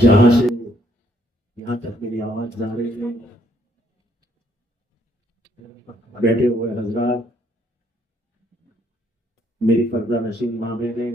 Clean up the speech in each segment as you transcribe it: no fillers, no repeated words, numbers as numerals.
जहां से यहाँ तक मेरी आवाज जा रही है, बैठे हुए हजरात, मेरी पर्दा नशीन माँ बहने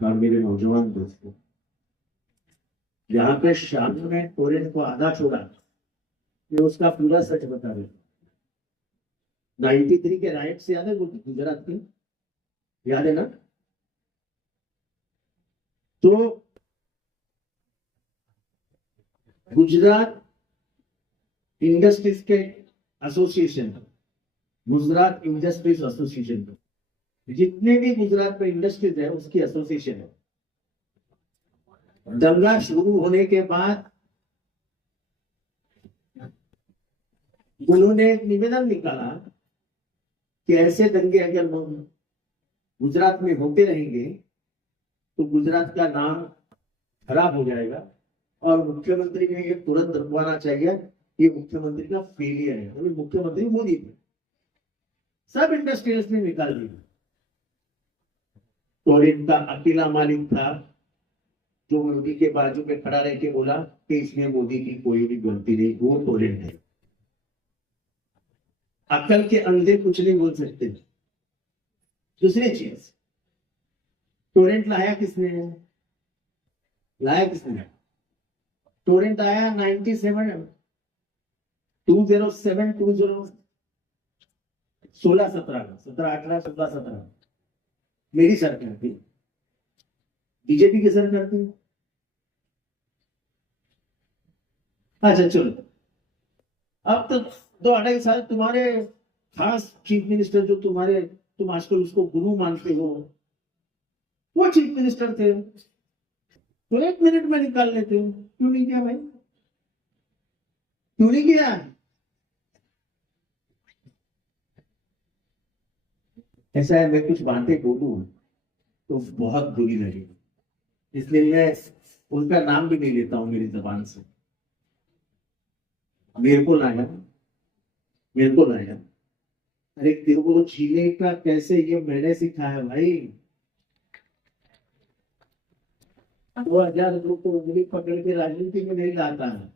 और मेरे नौजवान दोस्तों, यहाँ पे शाम ने टोरेंट को आधा छोड़ा, ये उसका पूरा सच बता रहे। 93 के राइट से याद है वो गुजरात के, याद है ना? तो गुजरात इंडस्ट्रीज के एसोसिएशन, गुजरात इंडस्ट्रीज एसोसिएशन, जितने भी गुजरात में इंडस्ट्रीज है उसकी एसोसिएशन है। दंगा शुरू होने के बाद उन्होंने एक निवेदन निकाला कि ऐसे दंगे अगर गुजरात में होते रहेंगे तो गुजरात का नाम खराब हो जाएगा और मुख्यमंत्री ने ये तुरंत रुकवाना चाहिए। ये मुख्यमंत्री का फेलियर है। तो मुख्यमंत्री मोदी थे, सब इंडस्ट्रियलिस्ट ने निकाल दिया। टोरेंट का अकेला मालिक था जो मोदी के बाजू में खड़ा रह के बोला कि इसमें मोदी की कोई भी गलती नहीं, वो टोरेंट है। अकल के अंधे कुछ नहीं बोल सकते। दूसरी चीज, टोरेंट लाया किसने? टोरेंट आया 97 2007 16-17 मेरी सरकार थी, बीजेपी की सरकार थी। अच्छा चलो, अब तो 2-2.5 साल तुम्हारे खास चीफ मिनिस्टर जो तुम आजकल उसको गुरु मानते हो, वो चीफ मिनिस्टर थे, तो 1 मिनट में निकाल लेते हो। क्यों नहीं किया भाई? क्यों नहीं किया? ऐसा है, मैं कुछ बातें बोलूं तो बहुत बुरी लगी, इसलिए मैं उनका नाम भी नहीं लेता हूं मेरी जबान से। मेरे को लाया, अरे तेरे को छीने का कैसे ये मैंने सिखाया भाई। 2002 को उंगली पकड़ के राजनीति में नहीं लाता है।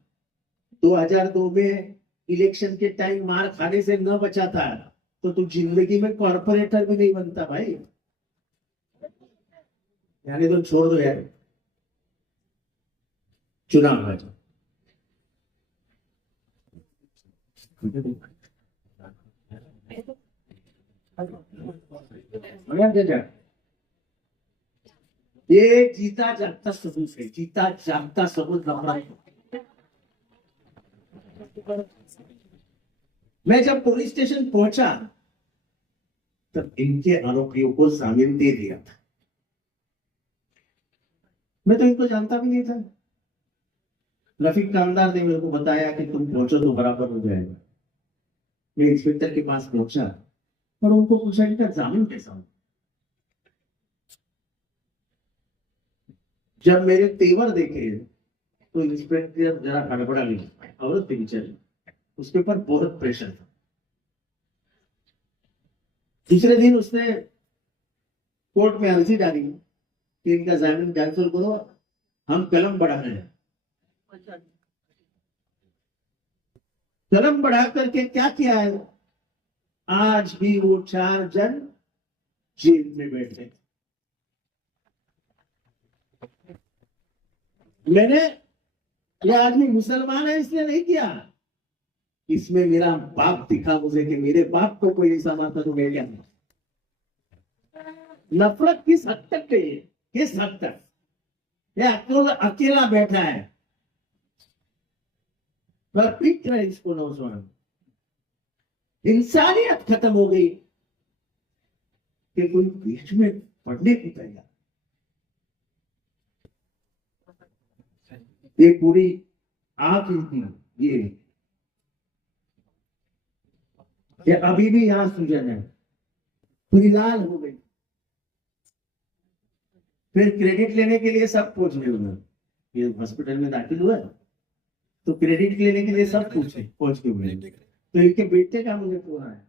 2002 में इलेक्शन के टाइम मार खाने से न बचा था तो तू जिंदगी में कॉर्पोरेटर भी नहीं बनता भाई। यानी तो छोड़ दो यार, चुनाव है। ये जीता जागता सबूत है, जीता जागता सबूत लंबा। मैं जब पुलिस स्टेशन पहुंचा तब इनके आरोपियों को जामीन दे दिया था। मैं तो इनको जानता भी नहीं था। रफीक कामदार ने मेरे को बताया कि तुम पहुंचो तो बराबर हो जाएगा। मैं इंस्पेक्टर के पास पहुंचा और उनको पूछा कि जामीन कैसा हो। जब मेरे तेवर देखे तो इंस्पेक्टर जरा गड़बड़ा नहीं, औरत थी बेचारी, उसके ऊपर बहुत प्रेशर था। दूसरे दिन उसने कोर्ट में अर्जी डाली कि इनका जामीन कैंसिल करो, हम कलम बढ़ा रहे हैं। कलम बढ़ा करके क्या किया है, आज भी वो 4 जन जेल में बैठे। मैंने, ये आदमी मुसलमान है इसलिए नहीं किया, इसमें मेरा बाप दिखा मुझे कि मेरे बाप को कोई ऐसा माता तो मैं क्या। नफरत किस हद तक है, किस हद तक? ये अकेला बैठा है पर पीट रहे इसको नौजवान। इंसानियत खत्म हो गई कि कोई बीच में पढ़ने की तैयार। ये पूरी आंख इनकी ये अभी भी यहाँ सूजन है, पूरी लाल हो गई। फिर क्रेडिट लेने के लिए सब पूछ रहे उन्होंने, ये हॉस्पिटल में दाखिल हुआ तो क्रेडिट लेने के लिए सब पूछ के हुए, तो इनके बेटे का मुझे फोन आया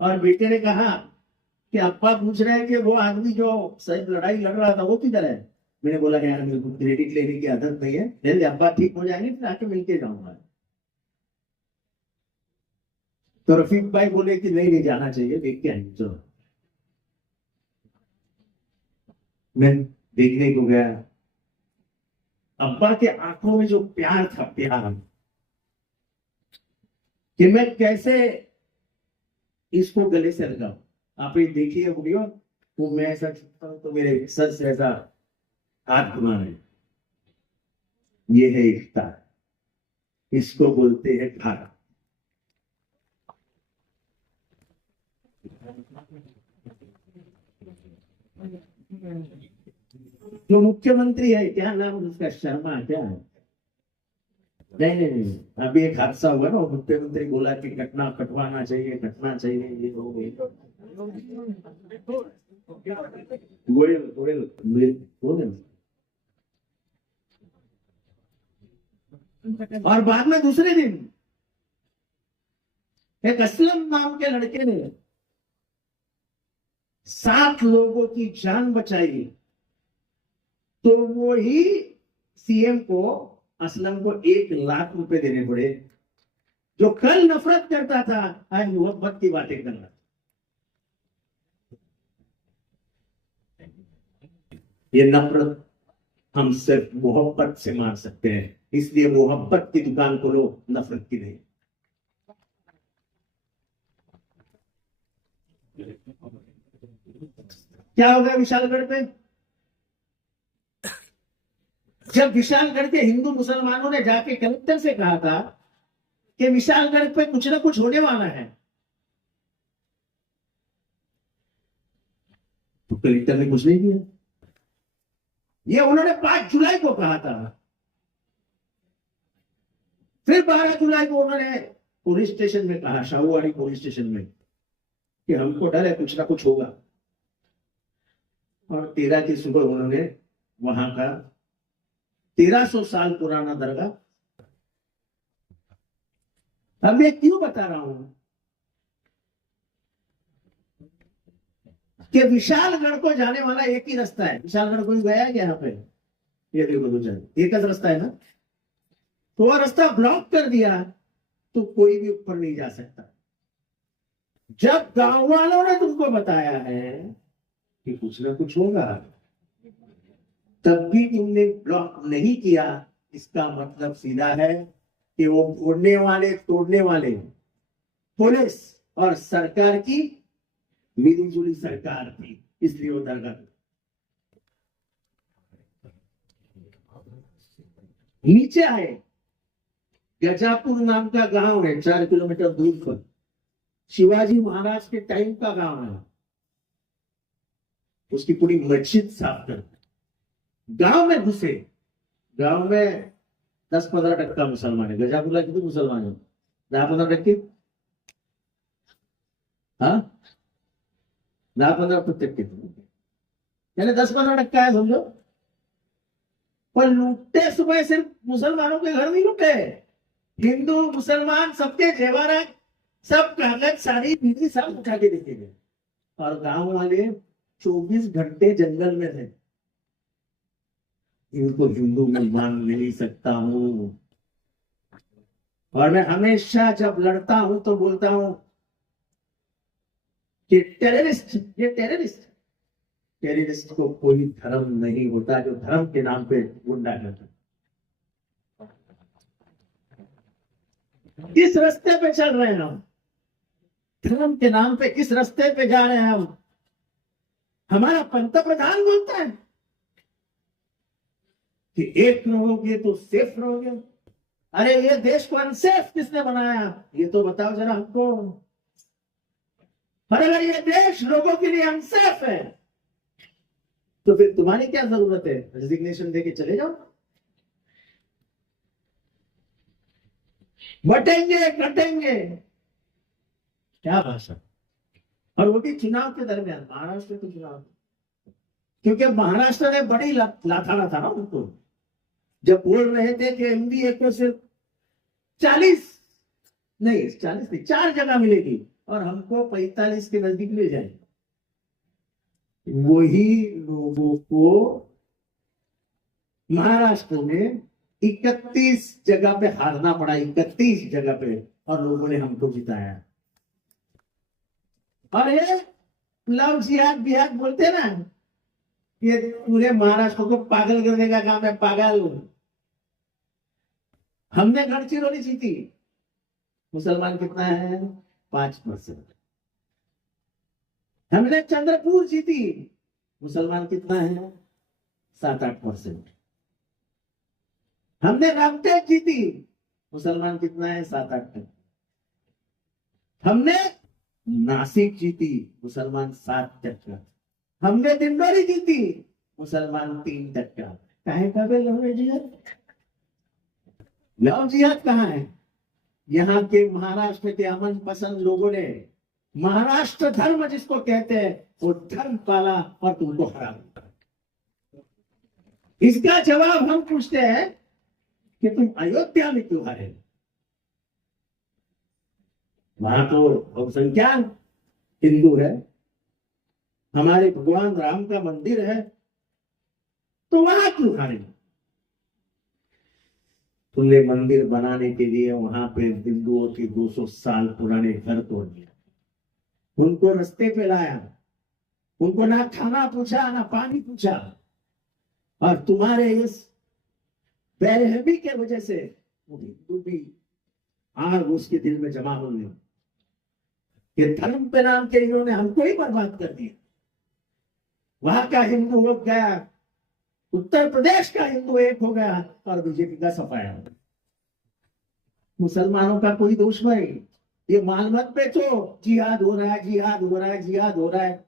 और बेटे ने कहा कि अप्पा पूछ रहे हैं कि वो आदमी जो शायद लड़ाई लड़ रहा था वो किधर है। मैंने बोला यार मेरे को क्रेडिट लेने की आदत नहीं है, जल्दी अब्बा ठीक हो जाएंगे फिर आके मिलके जाऊंगा। तो रफीक भाई बोले कि नहीं जाना चाहिए, देख के आएंगे चलो। मैं देखने को गया, अब्बा के आंखों में जो प्यार था, प्यार कि मैं कैसे इसको गले से लगाऊं। आप ये देखिए वीडियो, तो मैं ऐसा छूता हूं तो मेरे सर से ऐसा हाथ घुमा रहे, ये है एकता, इसको बोलते हैं भारत। जो मुख्यमंत्री है, क्या नाम उसका, शर्मा क्या है? नहीं, अभी एक हादसा हुआ ना, मुख्यमंत्री बोला कि घटना कटवाना चाहिए, कटना चाहिए, ये हो गई। और बाद में दूसरे दिन एक असलम नाम के लड़के ने 7 लोगों की जान बचाई, तो वो ही सीएम को, असलम को 1 लाख रुपए देने पड़े। जो कल नफरत करता था आज मोहब्बत की बातें कर रहा। ये नफरत हम सिर्फ मोहब्बत से मार सकते हैं, इसलिए मोहब्बत की दुकान खोलो, नफरत की नहीं। क्या हो गया विशालगढ़ पे? जब विशालगढ़ के हिंदू मुसलमानों ने जाके कलेक्टर से कहा था कि विशालगढ़ पे कुछ ना कुछ होने वाला है, तो कलेक्टर ने कुछ नहीं किया। ये उन्होंने 5 जुलाई को कहा था, फिर 12 जुलाई को उन्होंने पुलिस स्टेशन में कहा, शाहूवाड़ी पुलिस स्टेशन में, कि हमको डर है कुछ ना कुछ होगा। और 13 की सुबह उन्होंने वहां का 1300 साल पुराना दरगाह, अब मैं क्यों बता रहा हूं कि विशालगढ़ को जाने वाला एक ही रास्ता है। विशालगढ़ कोई गया है यहाँ पे? ये देखो एक रास्ता है ना, तो वह रास्ता ब्लॉक कर दिया तो कोई भी ऊपर नहीं जा सकता। जब गांव वालों ने तुमको बताया है कि कुछ ना कुछ होगा, तब भी तुमने ब्लॉक नहीं किया, इसका मतलब सीधा है कि वो तोड़ने वाले पुलिस और सरकार की मिलीजुली सरकार थी, इसलिए वो दरगाह नीचे आए। गजापुर नाम का गांव है 4 किलोमीटर दूर पर, शिवाजी महाराज के टाइम का गांव है, उसकी पूरी मस्जिद साफ कर, गांव में घुसे। गांव में 10-15% मुसलमान है। गजापुर कितने मुसलमान है? 10-15%, हाँ 10-15%, यानी 10-15% है समझो। पर लूटते सुबह सिर्फ मुसलमानों के घर नहीं लूटे, हिंदू मुसलमान सबके जेवरात, सब कागज सारी बीवी सब उठा के देखे गए। और गांव वाले 24 घंटे जंगल में थे। इनको हिंदू में मान नहीं सकता हूं, और मैं हमेशा जब लड़ता हूं तो बोलता हूं कि टेररिस्ट, ये टेररिस्ट को कोई धर्म नहीं होता जो धर्म के नाम पे गुंडा करता। किस रास्ते पे चल रहे हैं हम? धर्म के नाम पे किस रास्ते पे जा रहे हैं हम? हमारा पंत प्रधान बोलता है कि एक रहोगे तो सेफ रहोगे। अरे ये देश को अनसेफ किसने बनाया, ये तो बताओ जरा हमको। और अगर ये देश लोगों के लिए अनसेफ है तो फिर तुम्हारी क्या जरूरत है? रेजिग्नेशन देके चले जाओ। बटेंगे कटेंगे, क्या भाषा। और वो भी चुनाव के दरमियान, महाराष्ट्र के चुनाव, क्योंकि महाराष्ट्र ने बड़ी लाथाड़ा था ना उनको, जब बोल रहे थे कि एमबीए को सिर्फ 40 नहीं 40 नहीं 4 जगह मिलेगी और हमको 45 के नजदीक मिल जाएगी। वही लोगों को महाराष्ट्र में 31 जगह पे हारना पड़ा, 31 जगह पे, और लोगों ने हमको जिताया। और ये लव जिहाद बिहाद बोलते ना, ये पूरे महाराष्ट्र को पागल करने का काम है, पागल। हमने गढ़चिरौली जीती, मुसलमान कितना है 5%। हमने चंद्रपुर जीती, मुसलमान कितना है 7-8%। हमने रामटेक जीती, मुसलमान कितना है 7-8%। हमने नासिक जीती, मुसलमान 7%। हमने दिंडोरी जीती, मुसलमान 3%। काहे का बे लव जिहाद? लव जिहाद कहाँ है? यहाँ के महाराष्ट्र के अमन पसंद लोगों ने महाराष्ट्र धर्म जिसको कहते हैं वो धर्म पाला और तुमको हरा दिया। इसका जवाब हम पूछते हैं कि तुम अयोध्या में क्यों हारे? वहां तो बहुसंख्यक हिंदू है, हमारे भगवान राम का मंदिर है, तो वहां क्यों हारे? तुमने मंदिर बनाने के लिए वहां पे हिंदुओं के 200 साल पुराने घर तोड़ दिया, उनको रास्ते पे लाया, उनको ना खाना पूछा ना पानी पूछा, और तुम्हारे इस बेरहमी के वजह से वो हिंदू भी आग उसके दिल में जमा हो गई। ये धर्म पे नाम के इन्होंने हमको ही बर्बाद कर दिया। वहां का हिंदू हो गया, उत्तर प्रदेश का हिंदू एक हो गया और बीजेपी का सफाया। मुसलमानों का कोई दोष नहीं, ये माल मत बेचो, जिहाद हो रहा है, जिहाद हो रहा है, जिहाद हो रहा है।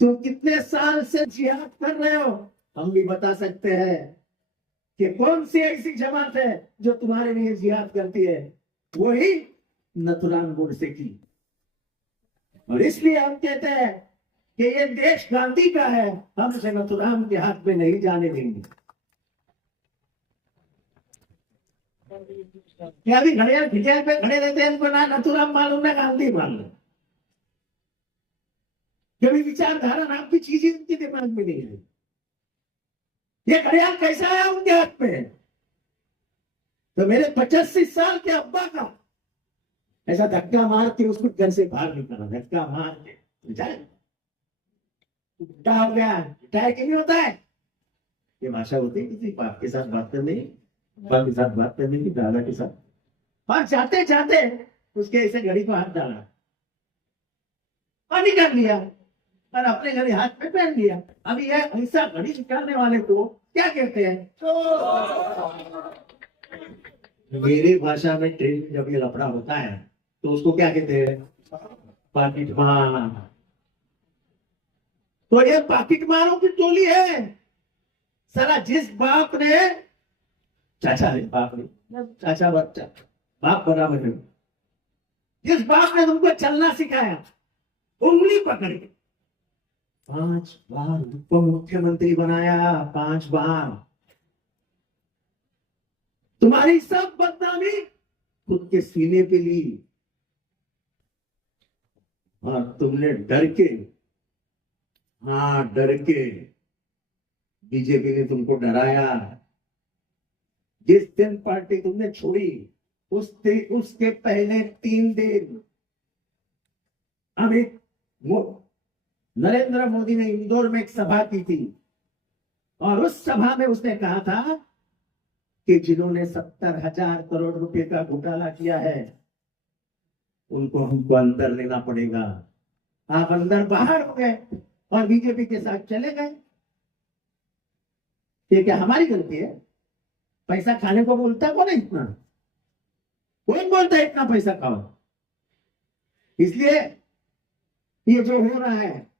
तुम कितने साल से जिहाद कर रहे हो? हम भी बता सकते हैं कि कौन सी ऐसी जमात है जो तुम्हारे लिए जिहाद करती है। वही नथुराम गोडसे की। और इसलिए हम कहते हैं कि ये देश गांधी का है, हम उसे नथुराम के हाथ में नहीं जाने देंगे। क्या अभी घड़ियाल खिड़ियाल पे खड़े रहते हैं, इनको ना नथुराम मालूम ना गांधी मालूम। कभी विचारधारा नाम की चीज उनके दिमाग में नहीं है। ये घड़ियाल कैसा आया उनके हाथ में? तो मेरे 85 साल के अब्बा का ऐसा धक्का मार के उसको घर से बाहर निकाला, धक्का मार के बुढ़ा हो गया, रिटायर क्यों नहीं होता है? ये भाषा होती है किसी बाप के साथ बात करने, बाप के साथ बात करने की, दादा के साथ। और जाते जाते उसके ऐसे घड़ी को हाथ डाला, पानी कर लिया और अपने घड़ी हाथ में पहन लिया। अब ये ऐसा घड़ी निकालने वाले को क्या कहते हैं? मेरी भाषा में ट्रेन में जब ये लफड़ा होता है तो उसको क्या कहते हैं? पाकिट मार। तो ये पाकिट मारों की टोली है साला। जिस बाप ने चाचा है, बाप ने चाचा बच्चा बाप बराबर है, जिस बाप ने तुमको चलना सिखाया, उंगली पकड़ के 5 बार उप मुख्यमंत्री बनाया, 5 बार, तुम्हारी सब बदनामी खुद के सीने पे ली और तुमने डर के, हाँ डर के, बीजेपी ने तुमको डराया। जिस दिन पार्टी तुमने छोड़ी उसके पहले 3 दिन अमित नरेंद्र मोदी ने इंदौर में एक सभा की थी और उस सभा में उसने कहा था कि जिन्होंने 70,000 करोड़ रुपए का घोटाला किया है उनको हमको अंदर लेना पड़ेगा। आप अंदर बाहर हो गए और बीजेपी के साथ चले गए। ये क्या हमारी गलती है? पैसा खाने को बोलता कौन है इतना? कौन बोलता है इतना पैसा खाओ? इसलिए ये जो हो रहा है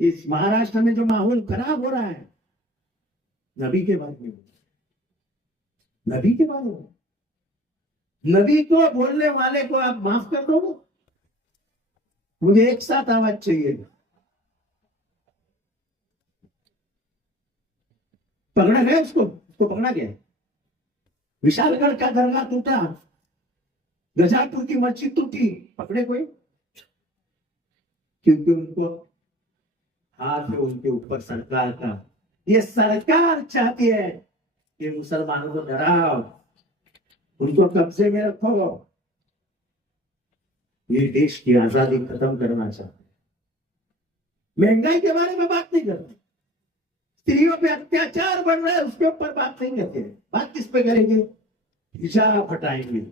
इस महाराष्ट्र में, जो माहौल खराब हो रहा है, नबी के बाद में, नबी के बाद में नबी को बोलने वाले को आप माफ कर दो, मुझे एक साथ आवाज चाहिए। पकड़ा गया उसको पकड़ा गया। विशालगढ़ का दरगाह टूटा, गजापुर की मस्जिद टूटी, पकड़े कोई? क्योंकि उनको हाथ है उनके ऊपर सरकार का। ये सरकार चाहती है कि मुसलमानों को डराओ, उनको कब्जे में रखो, ये देश की आजादी खत्म करना चाहते हैं। महंगाई के बारे में बात नहीं करते, स्त्रियों पे अत्याचार बढ़ रहा है उसके ऊपर बात नहीं करते। बात किस पे करेंगे? हिजाब हटाएंगे,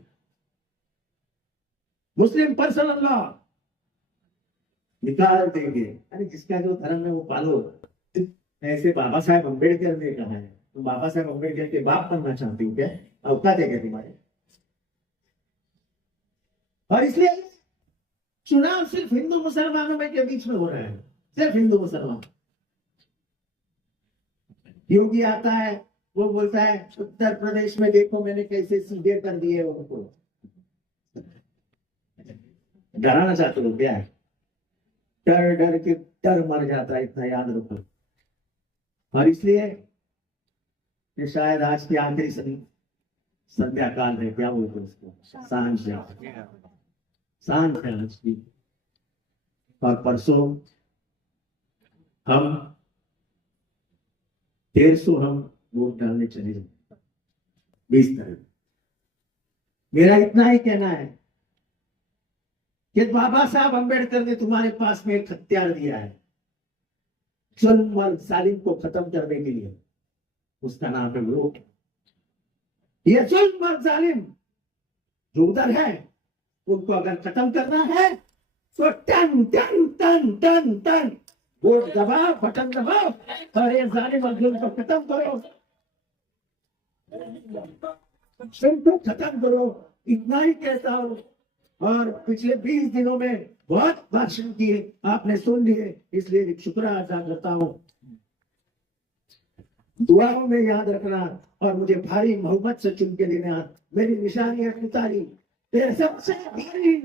मुस्लिम पर्सनल लॉ निकाल देंगे। अरे जिसका जो धर्म है वो पालो। ऐसे बाबा साहेब अम्बेडकर ने कहा है, तुम बाबा साहेब अम्बेडकर के बाप बनना चाहती हो क्या? औकात है क्या तुम्हारे? और इसलिए चुनाव सिर्फ हिंदू मुसलमानों में के बीच में हो रहा है, सिर्फ हिंदू मुसलमान। योगी आता है, वो बोलता है उत्तर प्रदेश में देखो मैंने कैसे सीधे कर दिए उनको। डराना चाहते हो क्या? डर डर के डर मर जाता है, इतना याद रखो। और इसलिए ये शायद आज की आखिरी संध्या काल है, क्या बोलते हैं उसको, सांझ है आज की। और परसों हम 150 हम वोट डालने चले जाएंगे 20 तारीख। मेरा इतना ही कहना है कि बाबा साहब अम्बेडकर ने तुम्हारे पास में एक हथियार दिया है जुल्म और जालिम को खत्म करने के लिए, उसका नाम है वोट। ये जुल्म और जालिम जो उधर है उनको अगर खत्म करना है तो टन टन टन टन टन वोट दबाओ, बटन दबाओ और ये जालिम और जुल्म को खत्म करो, को खत्म करो। इतना ही कहता हूं। और पिछले 20 दिनों में बहुत भाषण किए, आपने सुन लिए, इसलिए शुक्र अदा करता हूं। दुआओं में याद रखना और मुझे भारी मोहब्बत से चुन के देना। मेरी निशानी है उतारी, सबसे भारी